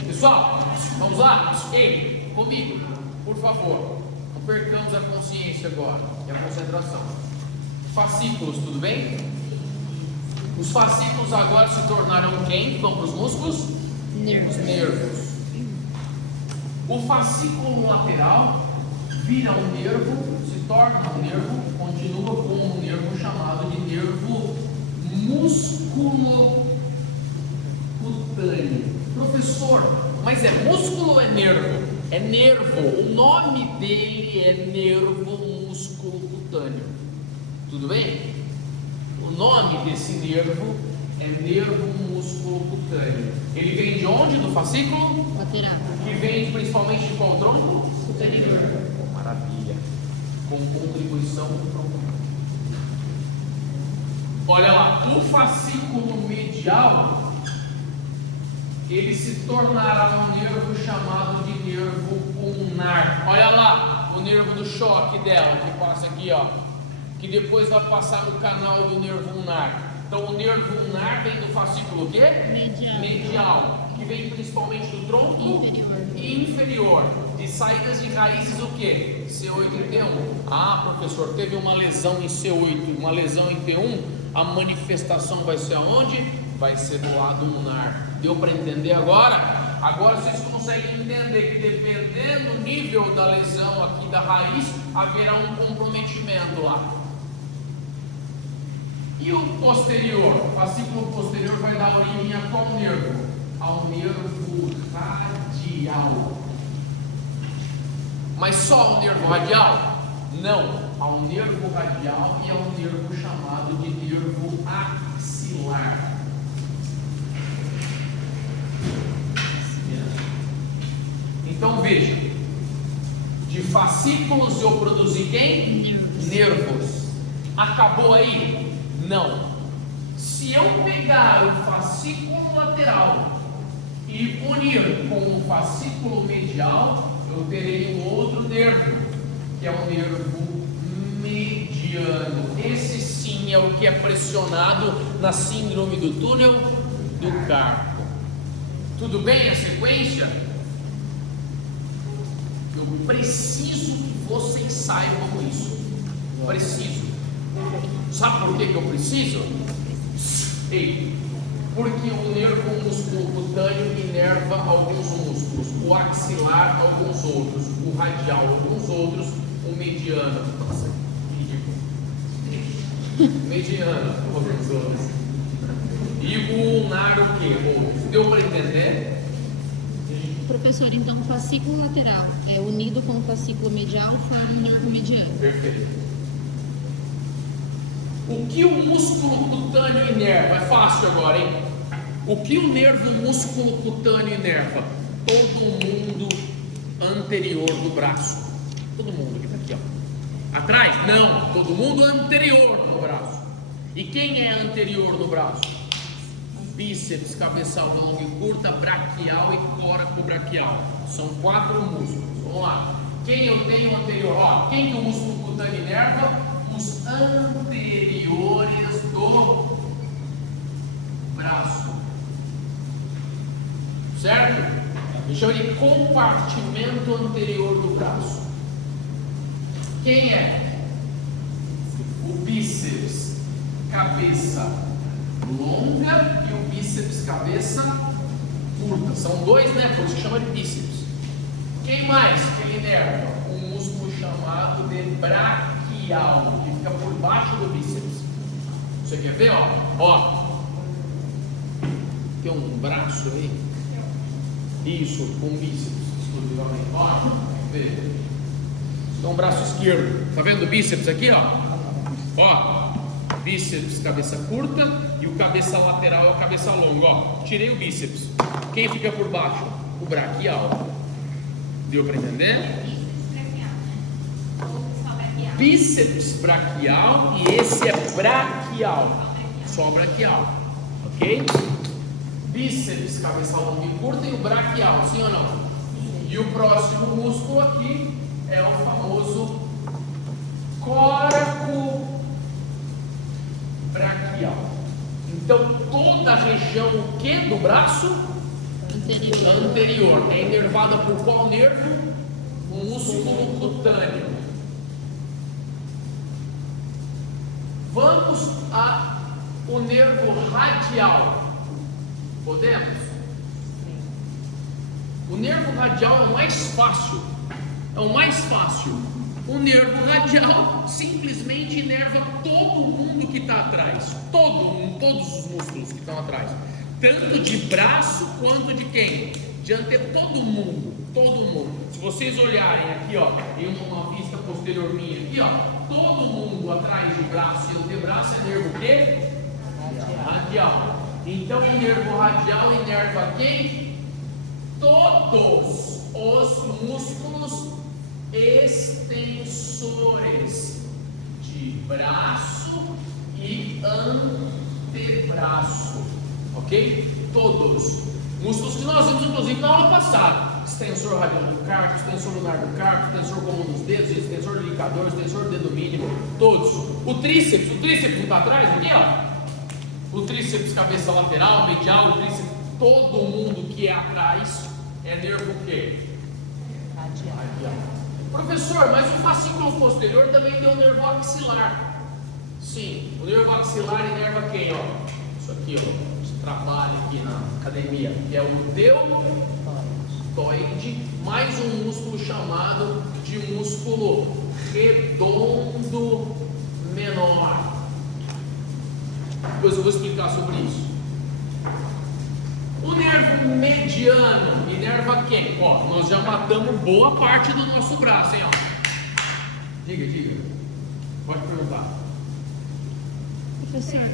Pessoal, vamos lá? Ei, comigo, por favor. Não percamos a consciência agora e a concentração. Fascículos, tudo bem? Os fascículos agora se tornaram quem? Vão para os músculos? Nervos. Os nervos. O fascículo lateral vira um nervo, se torna um nervo, continua com um nervo chamado de nervo musculocutâneo. Professor, mas é músculo ou é nervo? É nervo. O nome dele é nervo musculocutâneo. Tudo bem? O nome desse nervo é nervo musculocutâneo. Ele vem de onde? Do fascículo? Lateral. Que vem principalmente de qual tronco? Superior. Oh, maravilha. Com contribuição do tronco. Olha lá, o fascículo medial, ele se tornará um nervo chamado de nervo ulnar. Olha lá, o nervo do choque dela, que passa aqui, ó, que depois vai passar no canal do nervo ulnar. Então o nervo ulnar vem do fascículo o quê? Medial, que vem principalmente do tronco inferior. De saídas de raízes o quê? C8 e T1. Ah, professor, teve uma lesão em C8, uma lesão em T1, a manifestação vai ser aonde? Vai ser do lado ulnar. Deu para entender agora? Agora vocês conseguem entender que dependendo do nível da lesão aqui da raiz, haverá um comprometimento lá. E o posterior? O fascículo posterior vai dar origem a qual nervo? Ao nervo radial. Mas só ao nervo radial? Não, ao nervo radial e ao nervo chamado de nervo axilar. Então veja, fascículos eu produzi quem? Nervos. Acabou aí? Não. Se eu pegar o fascículo lateral e unir com o fascículo medial, eu terei um outro nervo, que é o nervo mediano. Esse sim é o que é pressionado na síndrome do túnel do carpo. Tudo bem a sequência? Eu preciso que vocês saibam isso. Preciso. Sabe por que eu preciso? Ei, porque o nervo músculo cutâneo inerva alguns músculos, o axilar alguns outros, o radial alguns outros, o mediano, nossa, ridículo, mediano alguns outros, e o ulnar o que? Outros. Deu para entender? Professor, então o fascículo lateral é unido com o fascículo medial forma um nervo mediano. Perfeito. O que o músculo cutâneo inerva? É fácil agora, hein? O que o nervo músculo cutâneo inerva? Todo mundo anterior do braço. Todo mundo que está aqui, ó. Atrás? Não. Todo mundo anterior no braço. E quem é anterior no braço? Bíceps, cabeçal longa e curta, braquial e coracobraquial. São 4 músculos. Vamos lá. Quem eu tenho anterior? Ó, quem que o músculo cutâneo inerva? Os anteriores do braço, certo? A gente chama de compartimento anterior do braço. Quem é? O bíceps cabeça longa e o bíceps cabeça curta. São 2, né? Por isso que chama de bíceps. Quem mais que ele inerva? Um músculo chamado de braquial, que fica por baixo do bíceps. Você quer ver? Ó, tem um braço aí. Isso, com bíceps exclusivamente. Ó, vê. Então, um braço esquerdo. Tá vendo o bíceps aqui, ó? Bíceps cabeça curta e o cabeça lateral é o cabeça longa. Ó, tirei o bíceps. Quem fica por baixo? O braquial. Deu para entender? Bíceps braquial e esse é braquial, só braquial, ok? Bíceps, cabeça longa e curta e o braquial, sim ou não? E o próximo músculo aqui é o famoso coracobraquial. Então toda a região o que do braço? Anterior. É inervada por qual nervo? O músculo cutâneo. Vamos ao nervo radial. Podemos? O nervo radial é o mais fácil. É o mais fácil. O nervo radial simplesmente inerva todo mundo que está atrás. Todos os músculos que estão atrás. Tanto de braço quanto de quem? De todo mundo. Todo mundo. Se vocês olharem aqui, ó, em uma vista posterior minha aqui, ó. Todo mundo atrás de braço e antebraço é nervo o quê? Radial. Então o nervo radial inerva quem? Todos os músculos extensores de braço e antebraço. Ok? Todos. Músculos que nós vimos inclusive na aula passada. Extensor radial do carpo, extensor lunar do carpo, extensor comum dos dedos, extensor do indicador, extensor do dedo mínimo, todos. O tríceps não está atrás aqui, ó. O tríceps cabeça lateral, medial, o tríceps, todo mundo que é atrás é nervo o quê? Radial. Professor, mas o fascículo posterior também tem o nervo axilar. Sim, o nervo axilar inerva quem, ó? Isso aqui, ó. Você trabalha aqui na academia, que é o deltoide, mais um músculo chamado de músculo redondo menor. Depois eu vou explicar sobre isso. O nervo mediano inerva quem? Ó, nós já matamos boa parte do nosso braço, hein? Ó. Diga. Pode perguntar. Professor,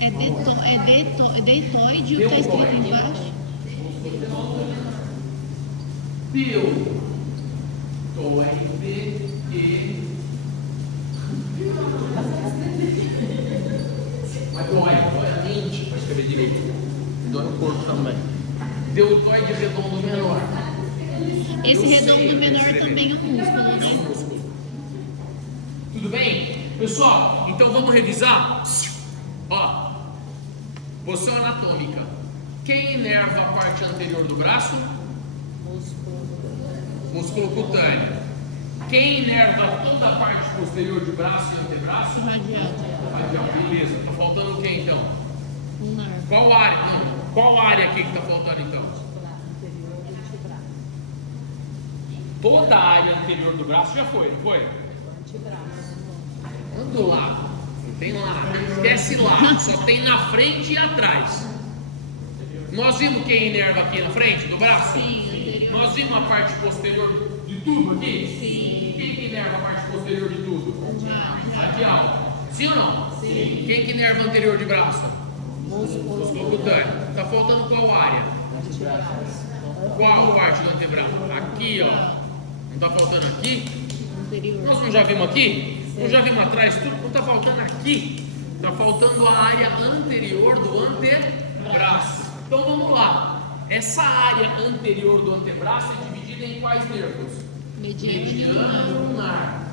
é deltoide o que está escrito embaixo? Deltoide. deltoide e... Mas dói a mente para escrever direito. Dói o corpo também. Deltoide redondo menor. Esse Eu redondo sei menor escrever. também é um músculo, É um né? músculo. Tudo bem? Pessoal, então vamos revisar? Ó, posição anatômica. Quem inerva a parte anterior do braço? Músculo cutâneo. Quem inerva toda a parte posterior de braço e antebraço? Radial. Radial, beleza. Tá faltando o que então? Lunar. Qual área? Não, qual área aqui que tá faltando então? Toda a área anterior do braço já foi, não foi? Ando lá, não tem lá, esquece lá, só tem na frente e atrás. Nós vimos quem inerva aqui na frente do braço? Sim, anterior. Nós vimos a parte posterior de tudo aqui? Sim. Quem que inerva a parte posterior de tudo? Radial. Sim ou não? Sim. Quem que inerva anterior de braço? Músculo cutâneo. Tá faltando qual área? Qual parte do antebraço? Aqui, ó. Não tá faltando aqui? Anterior. Nós não já vimos aqui? Não já vimos atrás? Tudo não tá faltando aqui. Tá faltando a área anterior do antebraço. Então vamos lá. Essa área anterior do antebraço é dividida em quais nervos? Mediano e ulnar.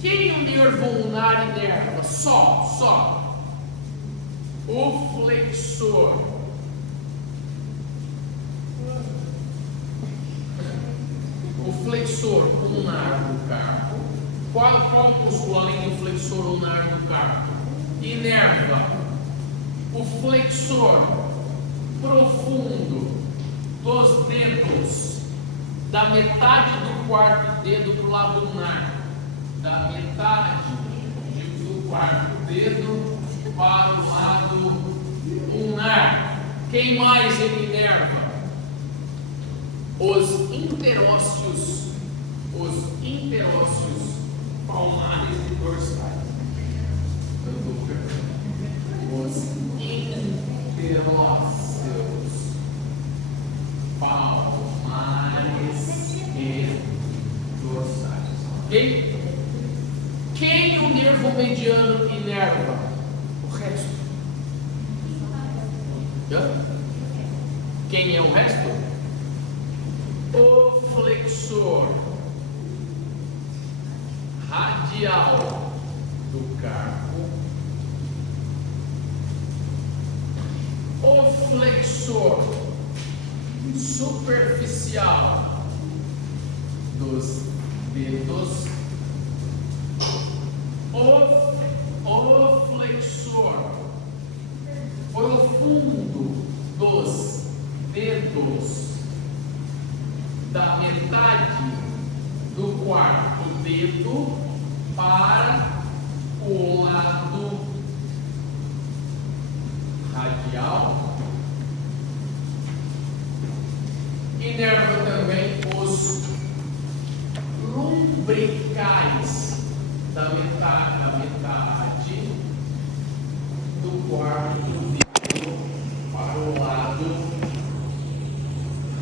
Quem o nervo ulnar inerva? Só. O flexor. O flexor ulnar do carpo. Qual músculo além do flexor ulnar do carpo inerva o flexor profundo dos dedos da metade do quarto dedo para o lado ulnar, da metade do quarto dedo para o lado ulnar. Quem mais ele inerva? Os interósseos palmares e dorsais. Os interósseos palmares e dorsais. Ok? Quem o nervo mediano inerva? O resto. Quem é o resto? O flexor radial do carpo, o flexor superficial dos dedos, o flexor profundo dos dedos da metade do quarto dedo para o lado radial. Inerva também os lumbricais da metade do quarto dedo para o lado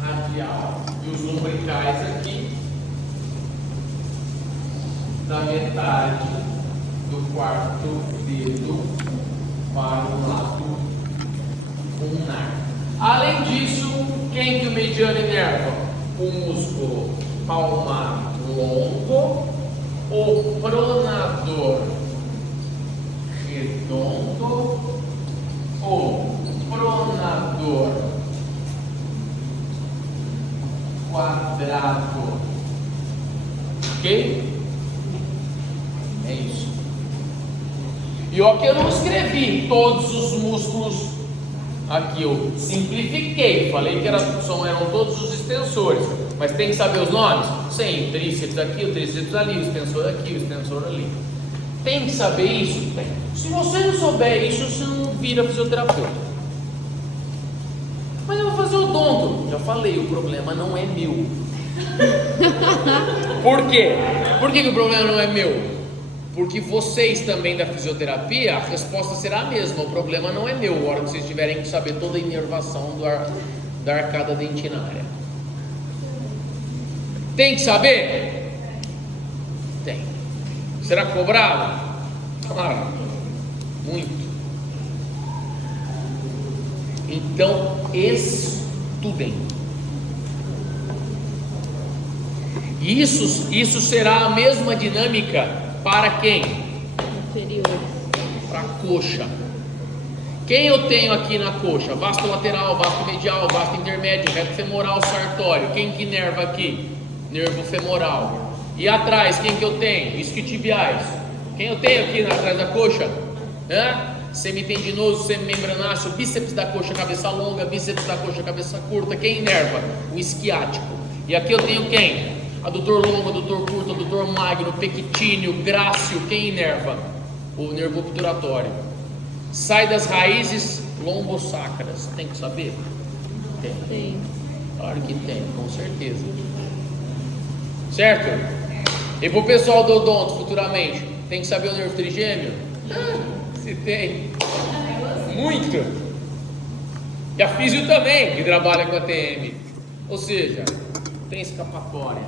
radial. E os lumbricais aqui da metade do quarto dedo para o lado ulnar. Além disso, quem que o mediano inerva? O músculo palmar longo, o pronador redondo, o pronador quadrado. Ok? É isso. E ó, que eu não escrevi todos os músculos aqui, eu simplifiquei, falei que eram todos os extensores, mas tem que saber os nomes? Sim, o tríceps aqui, o tríceps ali, o extensor aqui, o extensor ali. Tem que saber isso? Tem. Se você não souber isso, você não vira fisioterapeuta. Mas eu vou fazer odonto. Já falei, o problema não é meu. Por quê? Por que o problema não é meu? Porque vocês também da fisioterapia, a resposta será a mesma. O problema não é meu, a hora que vocês tiverem que saber toda a inervação da arcada dentinária. Tem que saber? Tem. Será cobrado? Claro, muito. Então, estudem. Isso será a mesma dinâmica para quem? Inferior. Para a coxa. Quem eu tenho aqui na coxa? Vasto lateral, vasto medial, vasto intermédio, reto femoral, sartório. Quem que inerva aqui? Nervo femoral. E atrás, quem que eu tenho? Isquiotibiais. Quem eu tenho aqui atrás da coxa? Semitendinoso, semimembranáceo, bíceps da coxa, cabeça longa, bíceps da coxa, cabeça curta. Quem inerva? O isquiático. E aqui eu tenho quem? Adutor longo, adutor curto, adutor magno, pectíneo, grácil. Quem inerva? O nervo obturatório. Sai das raízes lombosacras. Tem que saber? Tem. Claro que tem, com certeza. Certo? E pro pessoal do odonto futuramente, tem que saber o nervo trigêmeo? Se tem. Muito. E a físio também, que trabalha com a TM. Ou seja, tem escapatória.